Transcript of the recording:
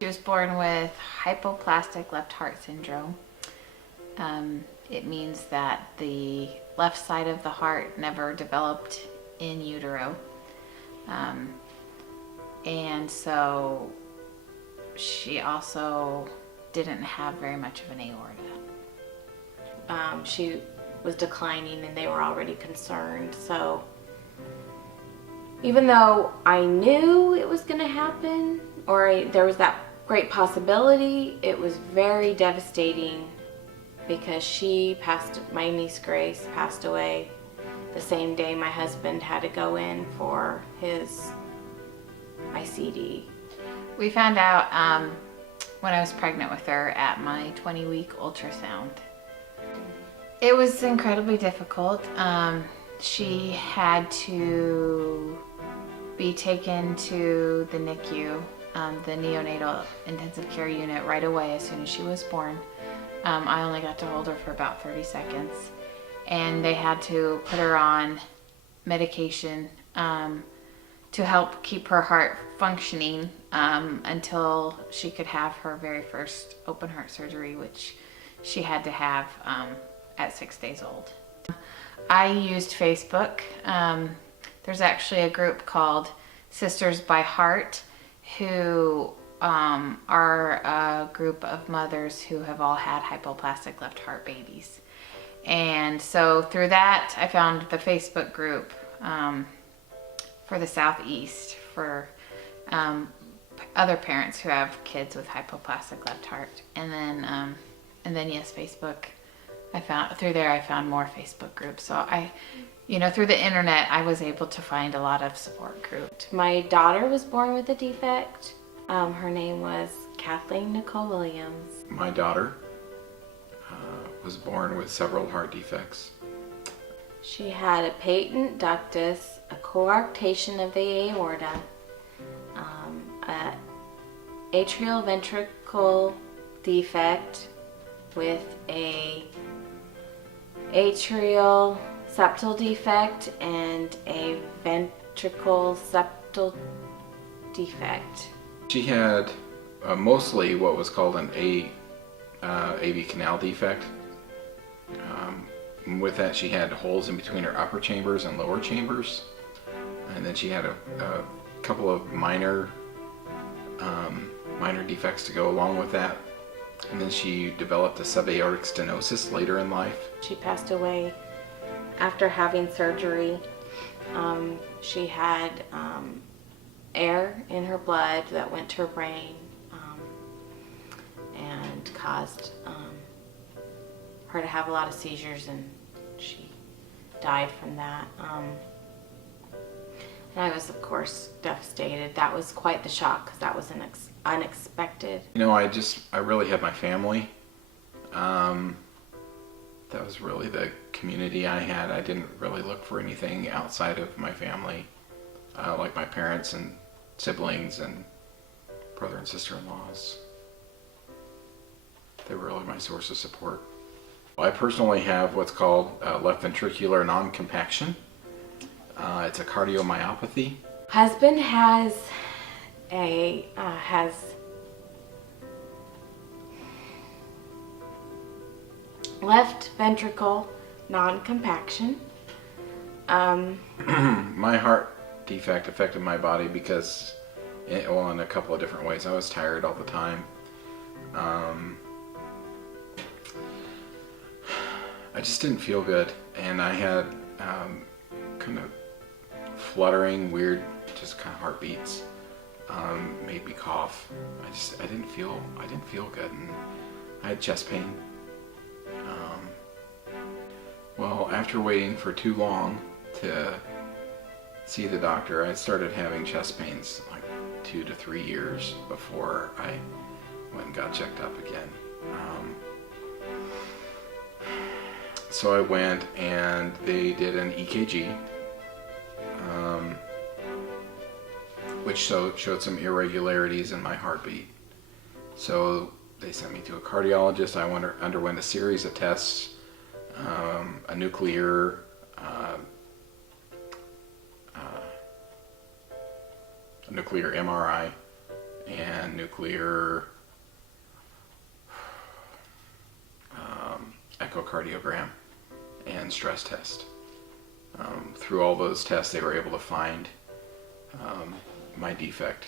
She was born with hypoplastic left heart syndrome. It means that the left side of the heart never developed in utero. And so she also didn't have very much of an aorta. She was declining and they were already concerned. So even though I knew it was going to happen, or there was that great possibility, it was very devastating because my niece Grace passed away the same day my husband had to go in for his ICD. We found out when I was pregnant with her at my 20-week ultrasound. It was incredibly difficult. She had to be taken to the NICU, the neonatal intensive care unit, right away as soon as she was born. I only got to hold her for about 30 seconds. And they had to put her on medication to help keep her heart functioning until she could have her very first open heart surgery, which she had to have at 6 days old. I used Facebook. There's actually a group called Sisters by Heart who are a group of mothers who have all had hypoplastic left heart babies. And so through that, I found the Facebook group for the Southeast for other parents who have kids with hypoplastic left heart. And then yes, Facebook. Through there I found more Facebook groups. So through the internet, I was able to find a lot of support groups. My daughter was born with a defect. Her name was Kathleen Nicole Williams. My daughter was born with several heart defects. She had a patent ductus, a coarctation of the aorta, a atrial ventricle defect with a atrial septal defect and a ventricle septal defect. She had mostly what was called an AV canal defect. With that, she had holes in between her upper chambers and lower chambers, and then she had a couple of minor defects to go along with that. And then she developed a subaortic stenosis later in life. She passed away after having surgery. She had air in her blood that went to her brain and caused her to have a lot of seizures, and she died from that. And I was, of course, devastated. That was quite the shock because that was unexpected. I really had my family. That was really the community I had. I didn't really look for anything outside of my family, like my parents and siblings and brother and sister-in-laws. They were really my source of support. I personally have what's called left ventricular non-compaction. It's a cardiomyopathy. Husband has left ventricle non-compaction. My heart defect affected my body because, in a couple of different ways. I was tired all the time. I just didn't feel good, and I had kind of fluttering, weird, just kind of heartbeats. Made me cough. I didn't feel good, and I had chest pain. Well, after waiting for too long to see the doctor, I started having chest pains like 2 to 3 years before I went and got checked up again. So I went and they did an EKG, which showed some irregularities in my heartbeat. So they sent me to a cardiologist. I underwent a series of tests, a nuclear MRI, and nuclear echocardiogram and stress test. Through all those tests, they were able to find my defect